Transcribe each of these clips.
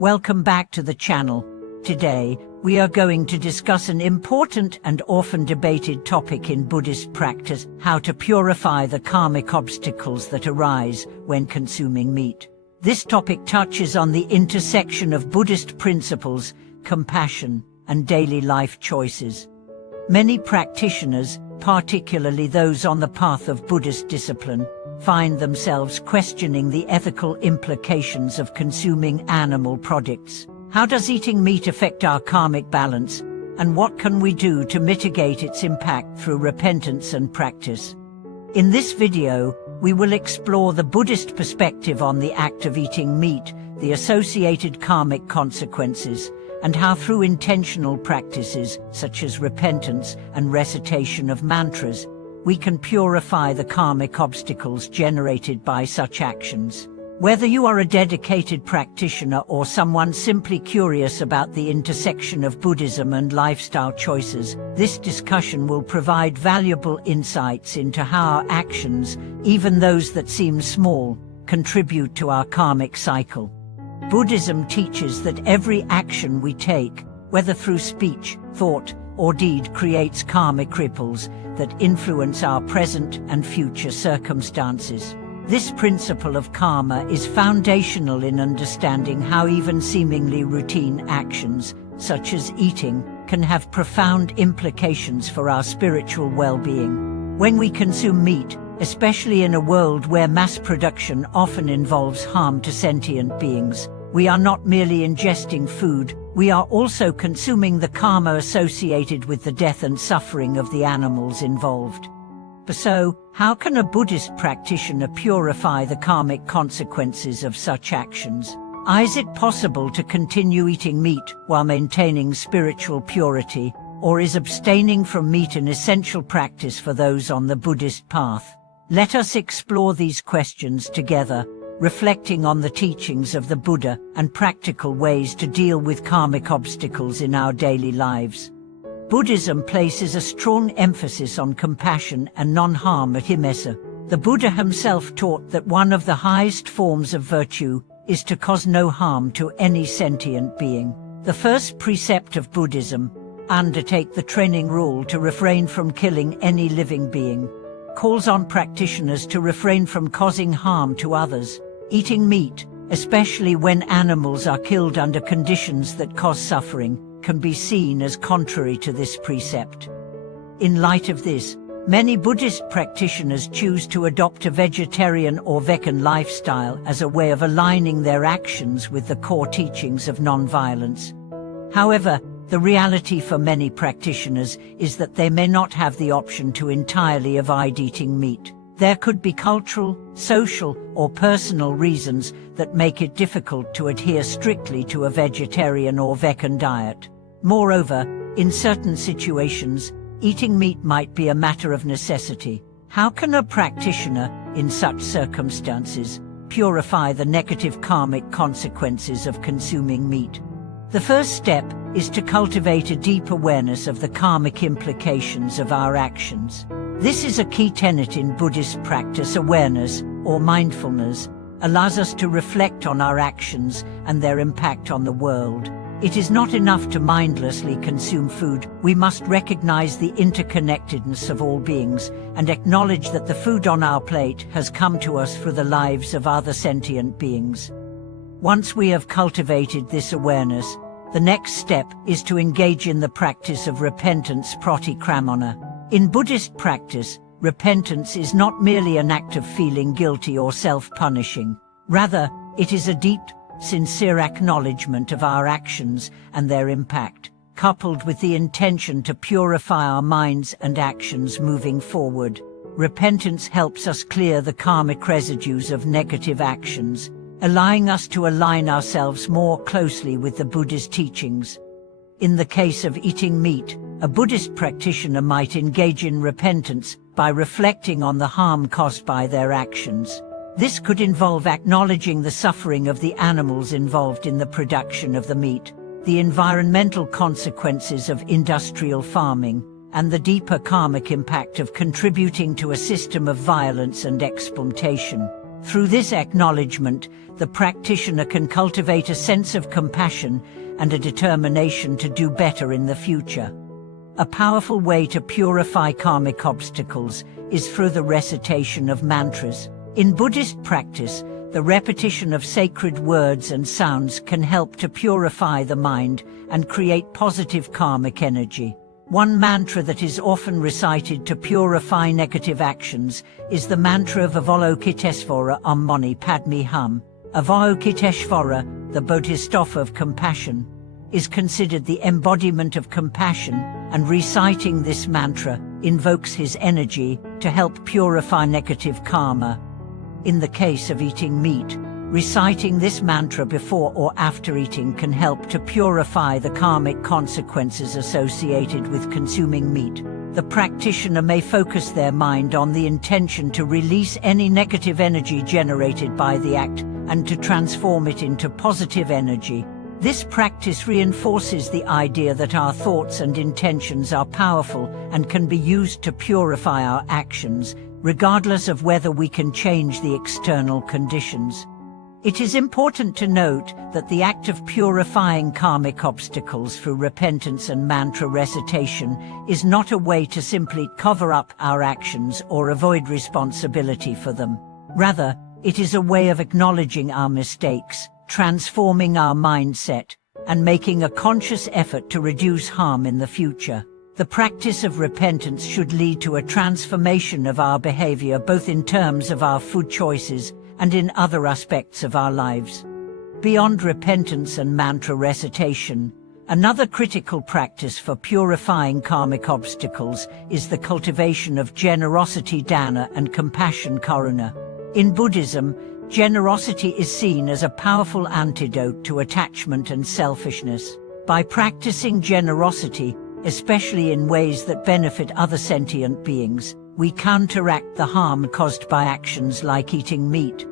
Welcome back to the channel. Today, we are going to discuss an important and often debated topic in Buddhist practice: how to purify the karmic obstacles that arise when consuming meat. This topic touches on the intersection of Buddhist principles, compassion, and daily life choices. Many practitioners, particularly those on the path of Buddhist discipline, find themselves questioning the ethical implications of consuming animal products. How does eating meat affect our karmic balance, and what can we do to mitigate its impact through repentance and practice? In this video, we will explore the Buddhist perspective on the act of eating meat, the associated karmic consequences, and how through intentional practices, such as repentance and recitation of mantras, we can purify the karmic obstacles generated by such actions. Whether you are a dedicated practitioner or someone simply curious about the intersection of Buddhism and lifestyle choices, this discussion will provide valuable insights into how our actions, even those that seem small, contribute to our karmic cycle. Buddhism teaches that every action we take, whether through speech, thought, or deed, creates karmic ripples that influence our present and future circumstances. This principle of karma is foundational in understanding how even seemingly routine actions, such as eating, can have profound implications for our spiritual well-being. When we consume meat, especially in a world where mass production often involves harm to sentient beings, we are not merely ingesting food, we are also consuming the karma associated with the death and suffering of the animals involved. So, how can a Buddhist practitioner purify the karmic consequences of such actions? Is it possible to continue eating meat while maintaining spiritual purity, or is abstaining from meat an essential practice for those on the Buddhist path? Let us explore these questions together, reflecting on the teachings of the Buddha and practical ways to deal with karmic obstacles in our daily lives. Buddhism places a strong emphasis on compassion and non-harm ahimsa. The Buddha himself taught that one of the highest forms of virtue is to cause no harm to any sentient being. The first precept of Buddhism, undertake the training rule to refrain from killing any living being, calls on practitioners to refrain from causing harm to others. Eating meat, especially when animals are killed under conditions that cause suffering, can be seen as contrary to this precept. In light of this, many Buddhist practitioners choose to adopt a vegetarian or vegan lifestyle as a way of aligning their actions with the core teachings of non-violence. However, the reality for many practitioners is that they may not have the option to entirely avoid eating meat. There could be cultural, social, or personal reasons that make it difficult to adhere strictly to a vegetarian or vegan diet. Moreover, in certain situations, eating meat might be a matter of necessity. How can a practitioner, in such circumstances, purify the negative karmic consequences of consuming meat? The first step is to cultivate a deep awareness of the karmic implications of our actions. This is a key tenet in Buddhist practice. Awareness, or mindfulness, allows us to reflect on our actions and their impact on the world. It is not enough to mindlessly consume food. We must recognize the interconnectedness of all beings and acknowledge that the food on our plate has come to us through the lives of other sentient beings. Once we have cultivated this awareness, the next step is to engage in the practice of repentance pratikramana. In Buddhist practice, repentance is not merely an act of feeling guilty or self-punishing. Rather, it is a deep, sincere acknowledgement of our actions and their impact, coupled with the intention to purify our minds and actions moving forward. Repentance helps us clear the karmic residues of negative actions, allowing us to align ourselves more closely with the Buddha's teachings. In the case of eating meat, a Buddhist practitioner might engage in repentance by reflecting on the harm caused by their actions. This could involve acknowledging the suffering of the animals involved in the production of the meat, the environmental consequences of industrial farming, and the deeper karmic impact of contributing to a system of violence and exploitation. Through this acknowledgement, the practitioner can cultivate a sense of compassion and a determination to do better in the future. A powerful way to purify karmic obstacles is through the recitation of mantras. In Buddhist practice, the repetition of sacred words and sounds can help to purify the mind and create positive karmic energy. One mantra that is often recited to purify negative actions is the mantra of Avalokiteshvara Om Mani Padme Hum. Avalokiteshvara, the Bodhisattva of compassion, is considered the embodiment of compassion, and reciting this mantra invokes his energy to help purify negative karma. In the case of eating meat, reciting this mantra before or after eating can help to purify the karmic consequences associated with consuming meat. The practitioner may focus their mind on the intention to release any negative energy generated by the act and to transform it into positive energy. This practice reinforces the idea that our thoughts and intentions are powerful and can be used to purify our actions, regardless of whether we can change the external conditions. It is important to note that the act of purifying karmic obstacles through repentance and mantra recitation is not a way to simply cover up our actions or avoid responsibility for them. Rather, it is a way of acknowledging our mistakes, transforming our mindset, and making a conscious effort to reduce harm in the future. The practice of repentance should lead to a transformation of our behavior both in terms of our food choices and in other aspects of our lives. Beyond repentance and mantra recitation, another critical practice for purifying karmic obstacles is the cultivation of generosity dana and compassion karuna. In Buddhism, generosity is seen as a powerful antidote to attachment and selfishness. By practicing generosity, especially in ways that benefit other sentient beings, we counteract the harm caused by actions like eating meat.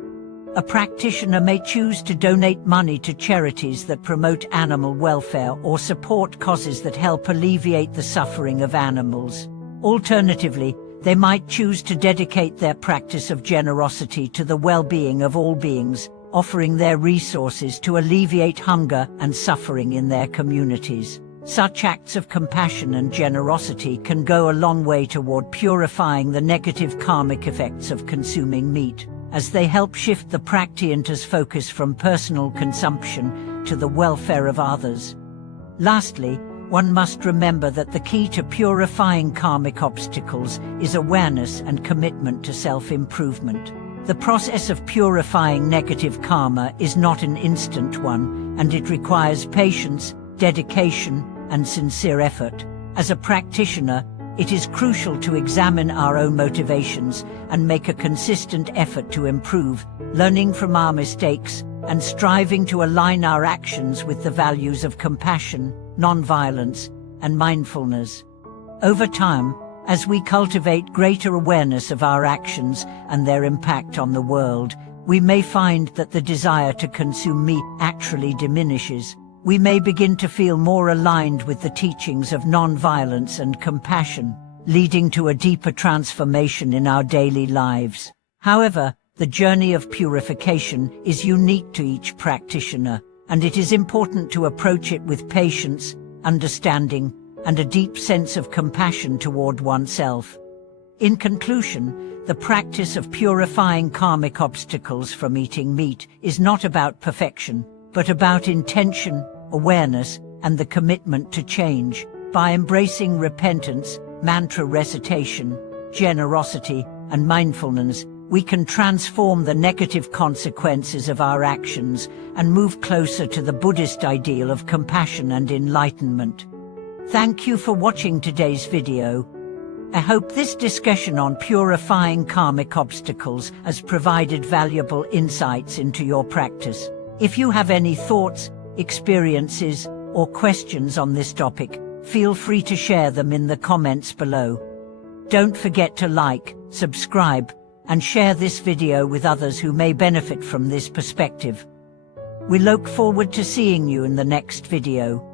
A practitioner may choose to donate money to charities that promote animal welfare or support causes that help alleviate the suffering of animals. Alternatively, they might choose to dedicate their practice of generosity to the well-being of all beings, offering their resources to alleviate hunger and suffering in their communities. Such acts of compassion and generosity can go a long way toward purifying the negative karmic effects of consuming meat, as they help shift the practitioner's focus from personal consumption to the welfare of others. Lastly, one must remember that the key to purifying karmic obstacles is awareness and commitment to self-improvement. The process of purifying negative karma is not an instant one, and it requires patience, dedication, and sincere effort. As a practitioner, it is crucial to examine our own motivations and make a consistent effort to improve, learning from our mistakes and striving to align our actions with the values of compassion, non-violence, and mindfulness. Over time, as we cultivate greater awareness of our actions and their impact on the world, we may find that the desire to consume meat actually diminishes. We may begin to feel more aligned with the teachings of non-violence and compassion, leading to a deeper transformation in our daily lives. However, the journey of purification is unique to each practitioner, and it is important to approach it with patience, understanding, and a deep sense of compassion toward oneself. In conclusion, the practice of purifying karmic obstacles from eating meat is not about perfection, but about intention, awareness, and the commitment to change. By embracing repentance, mantra recitation, generosity, and mindfulness, we can transform the negative consequences of our actions and move closer to the Buddhist ideal of compassion and enlightenment. Thank you for watching today's video. I hope this discussion on purifying karmic obstacles has provided valuable insights into your practice. If you have any thoughts, experiences, or questions on this topic, feel free to share them in the comments below. Don't forget to like, subscribe, and share this video with others who may benefit from this perspective. We look forward to seeing you in the next video.